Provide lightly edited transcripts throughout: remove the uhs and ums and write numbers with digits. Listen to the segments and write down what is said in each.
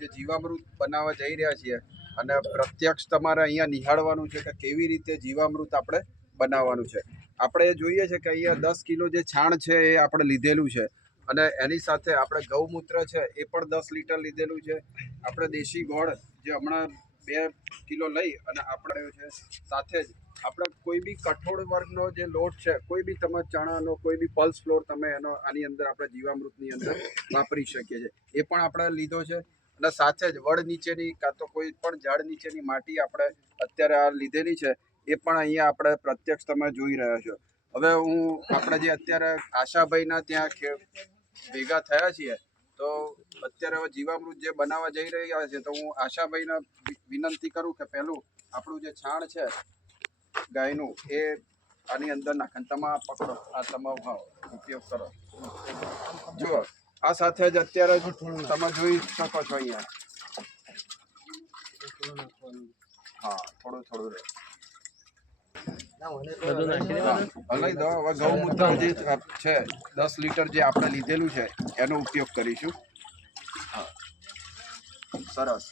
જે જીવામૃત બનાવવા જઈ રહ્યા છીએ અને પ્રત્યક્ષ તમારે અહીંયા નિહાળવાનું છે કે કેવી રીતે જીવામૃત આપણે બનાવવાનું છે. આપણે જોઈએ છે કે અહીંયા 10 કિલો જે છાણ છે એ આપણે લીધેલું છે અને એની સાથે આપણે ગૌમૂત્ર છે એ પણ 10 લીટર લીધેલું છે. આપણે દેશી ગોળ જે હમણાં 2 કિલો લઈ અને આપણે છે સાથે જ આપણે કોઈ બી કઠોળ વર્ગનો જે લોટ છે, કોઈ બી તમે ચણાનો કોઈ બી પલ્સ ફ્લોર તમે એનો આની અંદર આપણે જીવામૃતની અંદર વાપરી શકીએ છીએ. એ પણ આપણે લીધો છે અને સાથે જ વડ નીચેની કાં તો કોઈ પણ ઝાડ નીચેની માટી આપણે અત્યારે આ લીધેલી છે એ પણ અહીંયા આપણે પ્રત્યક્ષ તમે જોઈ રહ્યા છો. હવે આપણે જે અત્યારે આશાભાઈના ત્યાં ભેગા થયા છીએ તો અત્યારે હવે જીવામૃત જે બનાવવા જઈ રહ્યા છે તો હું આશાભાઈને વિનંતી કરું કે પહેલું આપણું જે છાણ છે ગાયનું એ આની અંદર નાખે. તમે પકડો, આ તમારો ઉપયોગ કરો. જુઓ, આ સાથે જ અત્યારે તમે જોઈ શકો છો અહીંયા. હા, થોડું થોડું રહે હલાઈ દો. હવે ગૌમૂત્ર જે છે 10 લીટર જે આપણે લીધેલું છે એનો ઉપયોગ કરીશું. હા, સરસ.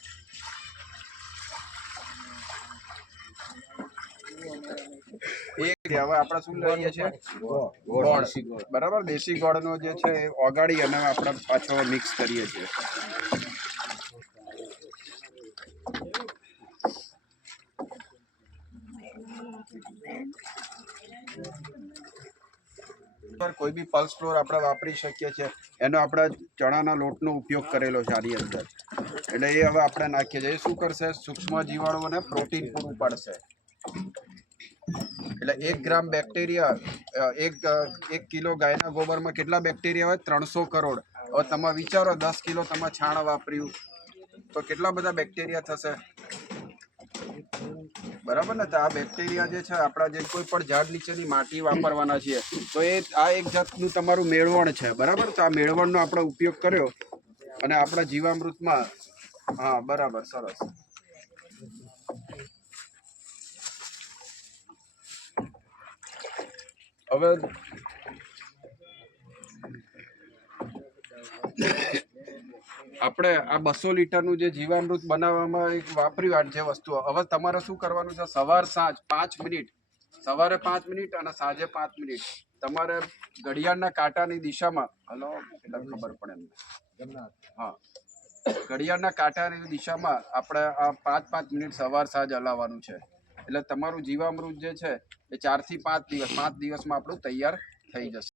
હવે આપણે શું લઈએ છીએ? ગોળ. બરાબર, દેશી ગોળનો જે છે એ ઓગાળી અને આપણે પાછો મિક્સ કરીએ છીએ. કોઈ બી પલ્સ ફ્લોર આપણે વાપરી શકીએ છીએ. એનો આપણે ચણાના લોટનો ઉપયોગ કરેલો છે આની અંદર. એટલે એ હવે આપણે નાખીએ છીએ. એ શું કરશે? સૂક્ષ્મ જીવાણુઓને પ્રોટીન પૂરું પાડશે. એટલે 1 ગ્રામ બેક્ટેરિયા, એક કિલો ગાયના ગોબરમાં કેટલા બેક્ટેરિયા હોય? 300 કરોડ. હવે તમે વિચારો 10 કિલો તમે છાણ વાપર્યું તો કેટલા બધા બેક્ટેરિયા થશે? બરાબર ને? તો આ બેક્ટેરિયા જે છે આપણા જે કોઈ પણ ઝાડ નીચેની માટી વાપરવાના છીએ તો એ આ એક જાતનું તમારું મેળવણ છે. બરાબર? તો આ મેળવણનો આપણે ઉપયોગ કર્યો અને આપણા જીવામૃતમાં. હા, બરાબર, સરસ. હવે આપણે આ 200 લીટરનું જે જીવામૃત બનાવવામાં એક વાપર્યું જે વસ્તુઓ, હવે તમારે શું કરવાનું છે? સવાર સાંજ 5 મિનિટ, સવારે 5 મિનિટ અને સાંજે 5 મિનિટ તમારે ઘડિયાળના કાંટાની દિશામાં, હલો એટલે ખબર પડે. હા, ઘડિયાળના કાંટાની દિશામાં આપણે આ 5 મિનિટ સવાર સાંજ હલાવવાનું છે. એટલે તમારું જીવામૃત જે છે એ 4 થી 5 દિવસમાં આપણું તૈયાર થઈ જશે.